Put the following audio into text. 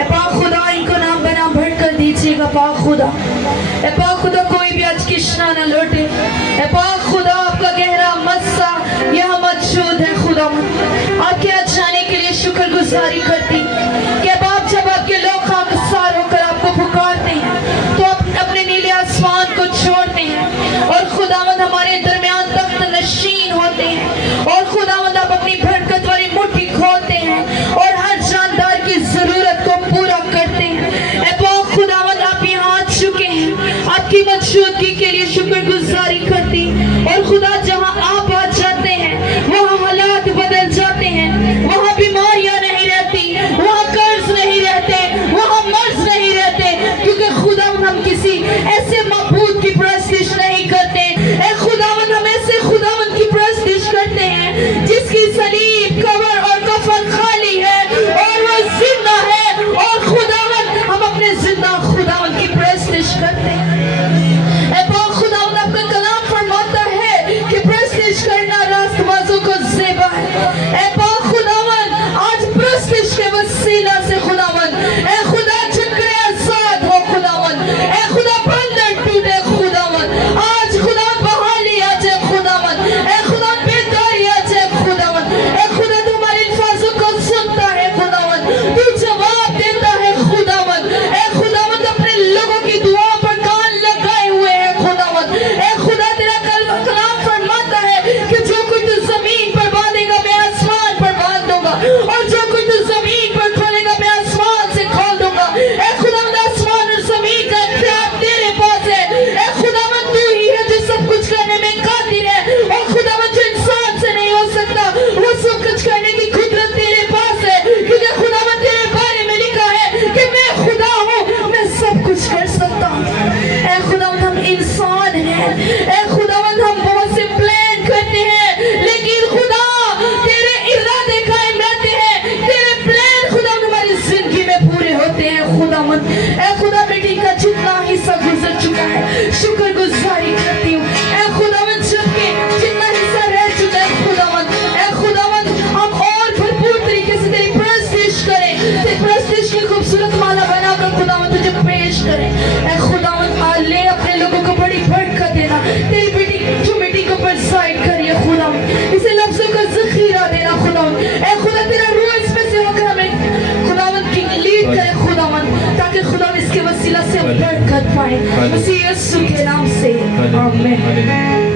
ए पाक खुदा इनको नाम बना भर कर दीजिएगा पाक खुदा। ए पाक खुदा कोई भी आज कृष्णा न लौटे। ए पाक खुदा आपका गहरा मस्सा यहाँ मौजूद है खुदा। आपके आज जाने के लिए शुक्रगुजारी करती कि बाप जब आपके लोग खामसार होकर आपको पुकारते हैं तो अपने नीले आसमान को छोड़ते हैं और खुदावंद हमारे दरमियान तख्त नशीन होते हैं और खुदावंद आप अपनी बरकत वाली मुट्ठी खोलते हैं और हर जानदार की जरूरत को पूरा करते हैं। ए पाक खुदावंद आप यहाँ आ चुके हैं, आपकी मौजूदगी के लिए शुक्रगुजारी करती और खुदा जहाँ आप आ जाते हैं वहाँ हालात बदल जाते हैं, वहाँ बीमारियां नहीं रहती, वहाँ कर्ज नहीं रहते, वहाँ मर्ज नहीं रहते, क्योंकि खुदावंद हम किसी ऐसे मबूद की परस्तिश नहीं करते। ए खुदावंद हम ऐसे खुदावंद की परस्तिश करते हैं जिसकी सलीब कब्र और कफन खाली है और वो जिंदा है और खुदावंद हम अपने जिंदा खुदावंद की परस्तिश करते हैं। ए पाक खुदावंद आपका कलाम फरमाता है कि परस्तिश करना रास्तबाजों को ज़ेबा है। ए पाक खुदावंद आज परस्तिश के वसीला से खुदावंद ए खुदा झुकरे आजाद हो खुदावंद, ए खुदा बंधन टूटे खुदावंद, आज खुदा बहाली आ जाए खुदावंद, ए खुदा बेदारी आ जाए खुदावंद, ए खुदा तुम्हारे अल्फाजों को सुनता है खुदावंद, तू जवाब देता है खुदावंद, ए खुदावंद अपने लोगों की दुआ पर कान लगाए हुए है खुदावंद। ए खुदा तेरा कलाम फरमाता है कि जो कुछ तू जमीन पर बांधेगा मैं आसमान पर बांध दूंगा और जो कुछ तू जमीन पर खोलेगा मैं आसमान से खोल दूंगा। ए खुदावंद आसमान और जमीन का इख्तियार तेरे पास है। ए खुदावंद तू ही है जो सब कुछ करने में कादिर है और खुदावंद जो इंसान से नहीं हो सकता वो सब कुछ करने की कुदरत तेरे पास है, क्योंकि खुदावंद तेरे बारे में लिखा है कि मैं खुदा हूँ, मैं सब कुछ कर सकता हूँ। ए खुदावंद हम इंसान हैं, ए खुदावंद हम बहुत से प्लान करते हैं लेकिन खुदा तेरे इरादे कायम रहते हैं, तेरे प्लान खुदावंद हमारी जिंदगी में पूरे होते हैं खुदावंद। ए खुदा बेटी का जितना हिस्सा गुजर चुका है शुक्रगुजारी करती हूँ। ए खुदावंद जबकि जितना हिस्सा रह चुका है खुदावंद, ए खुदावंद हम और भरपूर तरीके से तेरी परस्तिश करें, तेरी परस्तिश की खूबसूरत माला बनाकर खुदावंद तुझे पेश करें। ए खुदावंद ले अपने लोगों को बड़ी बरकत देना, तेरी बेटी जो बेटी को परसाइड करिए खुदावंद, इसे लफ्जों का ज़ख़ीरा देना खुदावंद। ए खुदा तेरा रूह इसमें से होकर हमें खुदावंद की लीड करे खुदावंद, ताकि खुदावंद इसके वसीला से हम बरकत पाए। मसीह यीशु के नाम से आमीन।